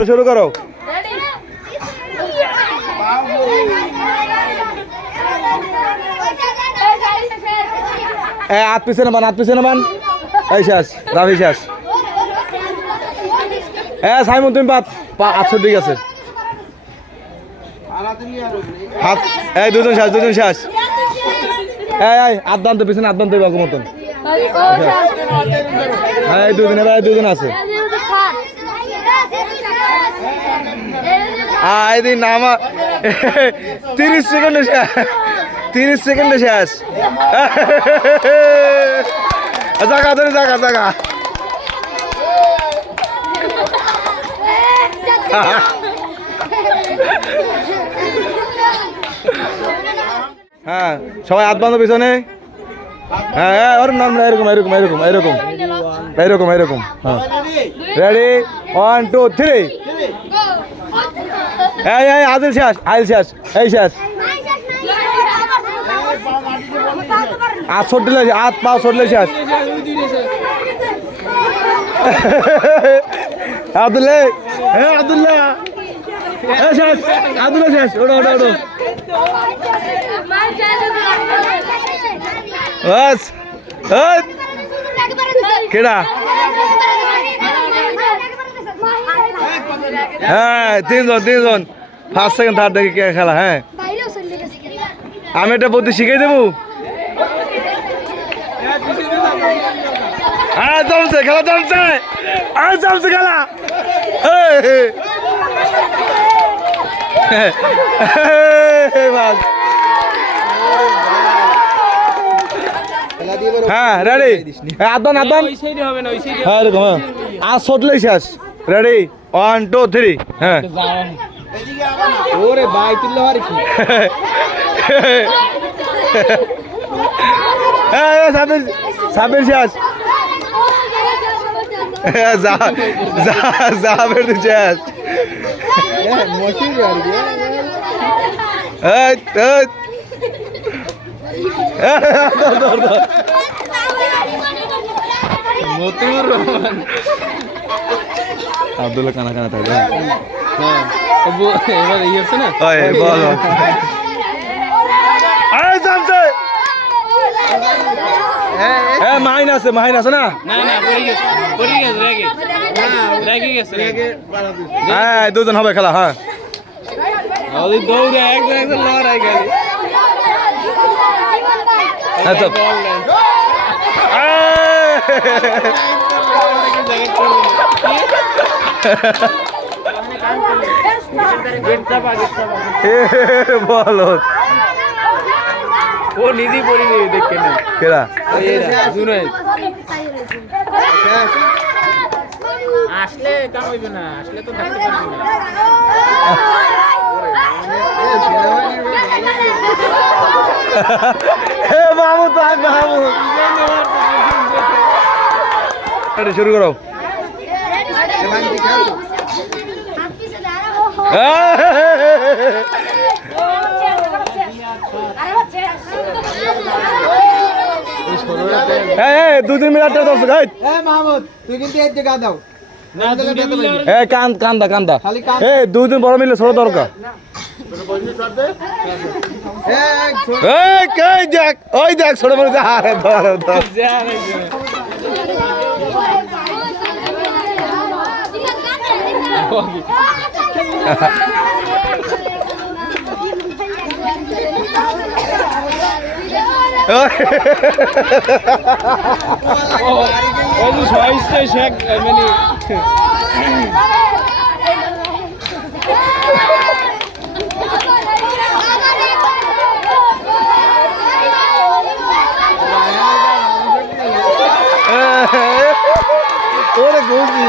शुरू करो। हाथ पीछे न बान शेष रावि शेष साइमन तुम आठशो ठीक है हाथ दुजन शेष आठ दान तो पीछे आठ दान तो मतन दुजन আছে दिन नामा 30 सेकेंड शेष जागा धरे जागा हाँ सबाई हाथ बांधो पिछने এরকম हाँ रेडी 1 2 3 आदिल शेष शेष हाथ छोड़ले हाथ पाँव छोड़ले शेष আব্দুল্লাহ शेष ওড়ো बस केड़ा হ্যাঁ তিনজন ফার্স্ট সেকেন্ড থার্ড দেখে কে খেলা হ্যাঁ আমি একটা বুদ্ধি শিখিয়ে দেবো জমছে খেলা জমছে খেলা হ্যাঁ রেডি আদন হ্যাঁ এরকম আর ছটলে শেষ রেডি 1 2 3 হ্যাঁ ওরে ভাই তুললো আর কি সাবির শেষ জাবের শেষ মশির আর কি আব্দুল্লাহ কানা থাকে হ্যাঁ এবার এই হচ্ছে না বলো মাইন আছে না হ্যাঁ দুজন হবে খেলা হ্যাঁ দৌড়ে একজন লড়াই গেল বলো ও নিজে পড়ি দেখে না কেডা আসলে কাম হইবে না আসলে তো থাকতে পারবি না হে মাহমুদ শুরু করো দুদিন মিনিট মাহমুদ তুই কিন্তু এক জায়গা দাও কান্দা দুদিন বড় মিলে ছোট দরকার ওই দেখ ছোট বড় ওরে গুজি